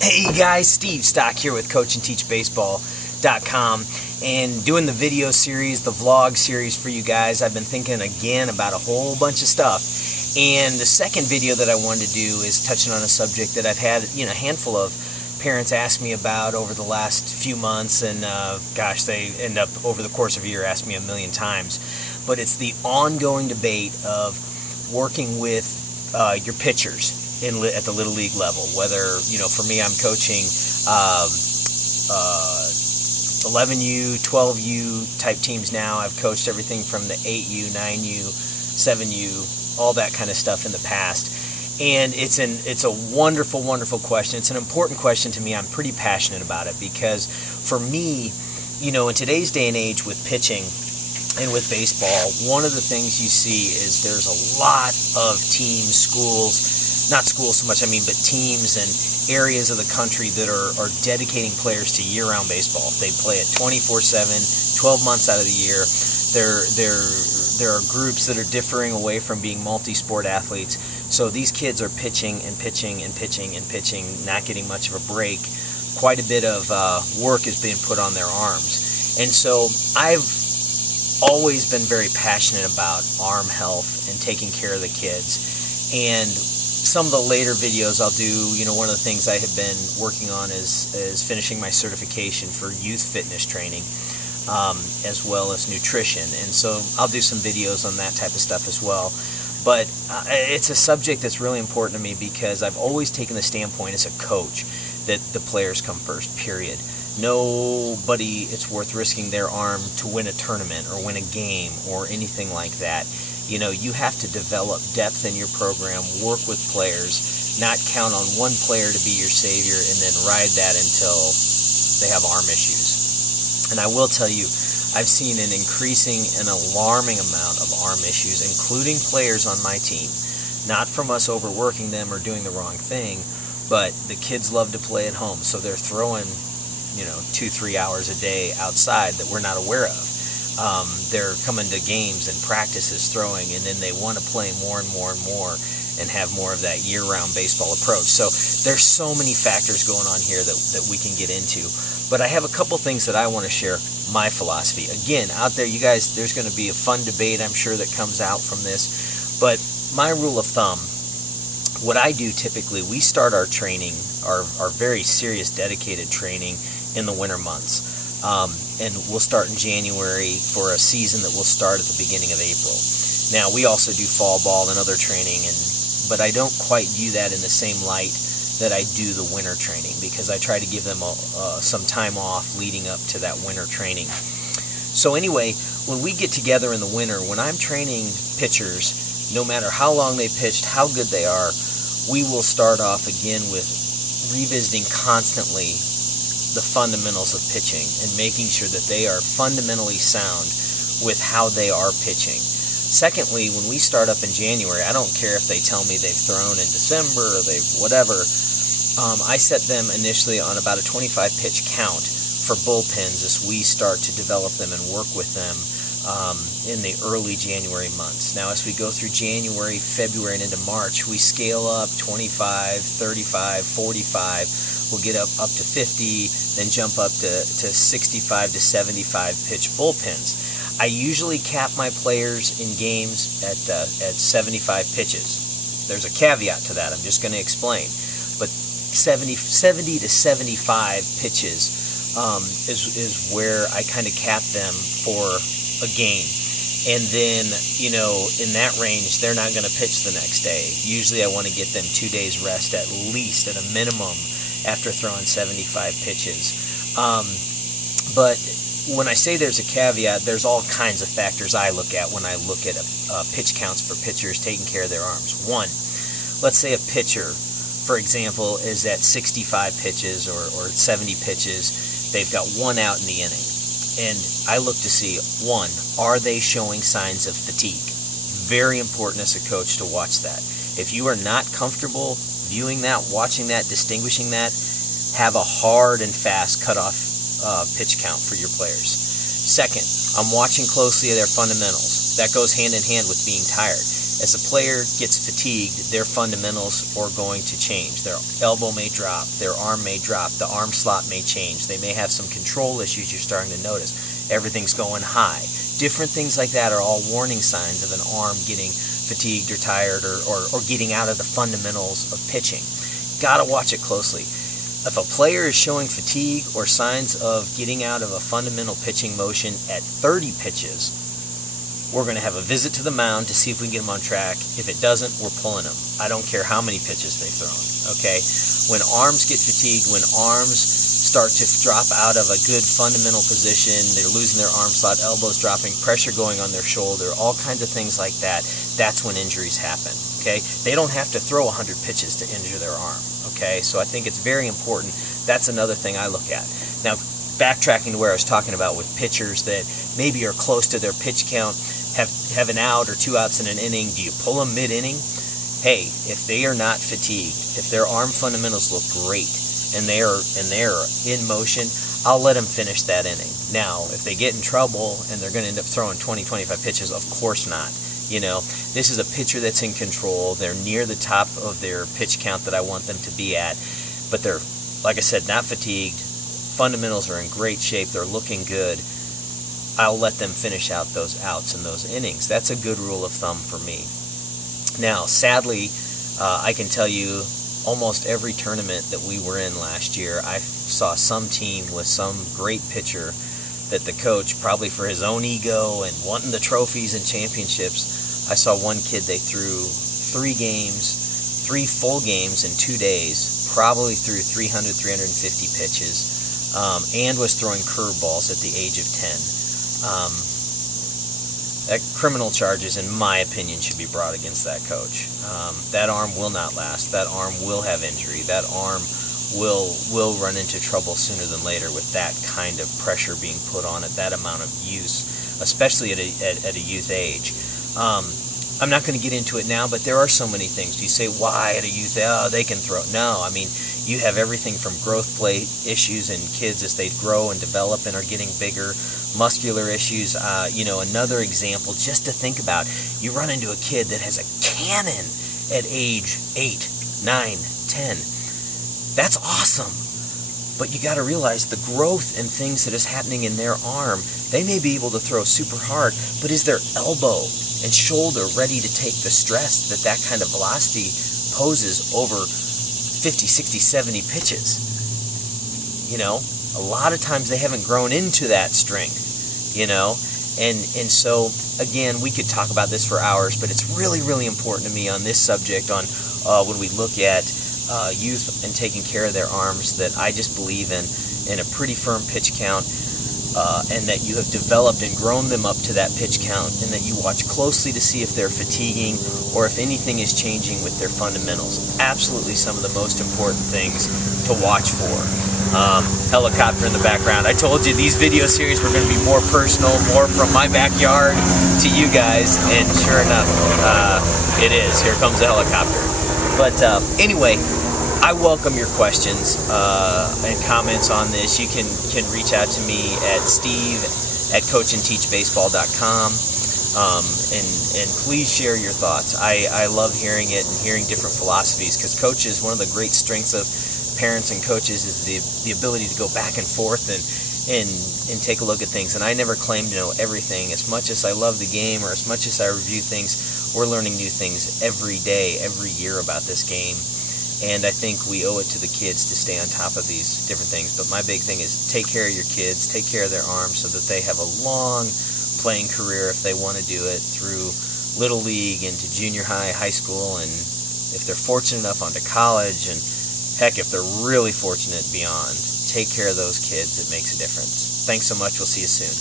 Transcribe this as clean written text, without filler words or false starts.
Hey guys, Steve Stock here with CoachAndTeachBaseball.com, and doing the video series, the vlog series for you guys. I've been thinking again about a whole bunch of stuff, and the second video that I wanted to do is touching on a subject that I've had a handful of parents ask me about over the last few months, and gosh, they end up over the course of a year ask me a million times. But it's the ongoing debate of working with your pitchers at the Little League level. Whether, for me, I'm coaching 11U, 12U type teams now. I've coached everything from the 8U, 9U, 7U, all that kind of stuff in the past. And it's a wonderful, wonderful question. It's an important question to me. I'm pretty passionate about it because for me, in today's day and age with pitching and with baseball, one of the things you see is there's a lot of teams, schools, not schools so much, but teams and areas of the country that are dedicating players to year-round baseball. They play it 24/7, 12 months out of the year. There are groups that are differing away from being multi-sport athletes. So these kids are pitching and pitching and pitching and pitching, not getting much of a break. Quite a bit of work is being put on their arms. And so I've always been very passionate about arm health and taking care of the kids. And some of the later videos I'll do, one of the things I have been working on is finishing my certification for youth fitness training, as well as nutrition. And so I'll do some videos on that type of stuff as well. But it's a subject that's really important to me because I've always taken the standpoint as a coach that the players come first, period. Nobody, it's worth risking their arm to win a tournament or win a game or anything like that. You have to develop depth in your program, work with players, not count on one player to be your savior and then ride that until they have arm issues. And I will tell you, I've seen an increasing and alarming amount of arm issues, including players on my team. Not from us overworking them or doing the wrong thing, but the kids love to play at home, so they're throwing 2-3 hours a day outside that we're not aware of. They're coming to games and practices throwing, and then they want to play more and more and more and have more of that year-round baseball approach. So there's so many factors going on here that we can get into. But I have a couple things that I want to share my philosophy. Again, out there, you guys, there's going to be a fun debate, I'm sure, that comes out from this. But my rule of thumb, what I do typically, we start our training, our very serious, dedicated training in the winter months. And we'll start in January for a season that will start at the beginning of April. Now, we also do fall ball and other training, but I don't quite view that in the same light that I do the winter training, because I try to give them some time off leading up to that winter training. So anyway, when we get together in the winter, when I'm training pitchers, no matter how long they pitched, how good they are, we will start off again with revisiting constantly the fundamentals of pitching and making sure that they are fundamentally sound with how they are pitching. Secondly, when we start up in January, I don't care if they tell me they've thrown in December or they've whatever, I set them initially on about a 25 pitch count for bullpens as we start to develop them and work with them in the early January months. Now, as we go through January, February, and into March, we scale up 25, 35, 45. We'll get up to 50, then jump up to 65 to 75 pitch bullpens. I usually cap my players in games at 75 pitches. There's a caveat to that. I'm just going to explain. But 70 to 75 pitches is where I kind of cap them for a game. And then, in that range, they're not going to pitch the next day. Usually I want to get them 2 days rest at least, at a minimum, after throwing 75 pitches. But when I say there's a caveat, there's all kinds of factors I look at when I look at pitch counts for pitchers taking care of their arms. One, let's say a pitcher, for example, is at 65 pitches or 70 pitches. They've got one out in the inning. And I look to see, one, are they showing signs of fatigue? Very important as a coach to watch that. If you are not comfortable viewing that, watching that, distinguishing that, have a hard and fast cutoff pitch count for your players. Second, I'm watching closely their fundamentals. That goes hand in hand with being tired. As a player gets fatigued, their fundamentals are going to change. Their elbow may drop, their arm may drop, the arm slot may change. They may have some control issues you're starting to notice. Everything's going high. Different things like that are all warning signs of an arm getting fatigued or tired or getting out of the fundamentals of pitching. Gotta watch it closely. If a player is showing fatigue or signs of getting out of a fundamental pitching motion at 30 pitches, we're going to have a visit to the mound to see if we can get them on track. If it doesn't, we're pulling them. I don't care how many pitches they've thrown, okay? When arms get fatigued, when arms start to drop out of a good fundamental position, they're losing their arm slot, elbows dropping, pressure going on their shoulder, all kinds of things like that, that's when injuries happen, okay? They don't have to throw 100 pitches to injure their arm, okay? So I think it's very important. That's another thing I look at. Now, backtracking to where I was talking about with pitchers that maybe are close to their pitch count, have an out or 2 outs in an inning, do you pull them mid-inning? Hey, if they are not fatigued, if their arm fundamentals look great and they are in motion, I'll let them finish that inning. Now, if they get in trouble and they're going to end up throwing 20, 25 pitches, of course not. You know, this is a pitcher that's in control. They're near the top of their pitch count that I want them to be at, but they're, like I said, not fatigued. Fundamentals are in great shape. They're looking good. I'll let them finish out those outs and those innings. That's a good rule of thumb for me. Now, sadly, I can tell you almost every tournament that we were in last year, I saw some team with some great pitcher that the coach, probably for his own ego and wanting the trophies and championships, I saw one kid, they threw 3 full games in 2 days, probably threw 300, 350 pitches, and was throwing curveballs at the age of 10. Criminal charges, in my opinion, should be brought against that coach. That arm will not last. That arm will have injury. That arm will run into trouble sooner than later with that kind of pressure being put on it, that amount of use, especially at a youth age. I'm not going to get into it now, but there are so many things. You say, why at a youth? Oh, they can throw. No, I mean, you have everything from growth plate issues in kids as they grow and develop and are getting bigger, muscular issues. Another example just to think about, you run into a kid that has a cannon at age 8, 9, 10. That's awesome. But you got to realize the growth and things that is happening in their arm. They may be able to throw super hard, but is their elbow and shoulder ready to take the stress that kind of velocity poses over 50, 60, 70 pitches? You know, a lot of times they haven't grown into that strength, you know, and so again, we could talk about this for hours, but it's really, really important to me on this subject on when we look at youth and taking care of their arms, that I just believe in a pretty firm pitch count, and that you have developed and grown them up to that pitch count, and that you watch closely to see if they're fatiguing or if anything is changing with their fundamentals. Absolutely some of the most important things to watch for. Helicopter in the background. I told you these video series were going to be more personal, more from my backyard to you guys, and sure enough, it is. Here comes the helicopter. But anyway, I welcome your questions and comments on this. You can reach out to me at steve@coachandteachbaseball.com, and please share your thoughts. I love hearing it and hearing different philosophies, because coaches, one of the great strengths of parents and coaches is the ability to go back and forth and take a look at things. And I never claim to know everything. As much as I love the game, or as much as I review things, we're learning new things every day, every year about this game. And I think we owe it to the kids to stay on top of these different things. But my big thing is take care of your kids, take care of their arms, so that they have a long playing career if they want to do it, through Little League into junior high, high school, and if they're fortunate enough onto college, and heck, if they're really fortunate beyond. Take care of those kids. It makes a difference. Thanks so much. We'll see you soon.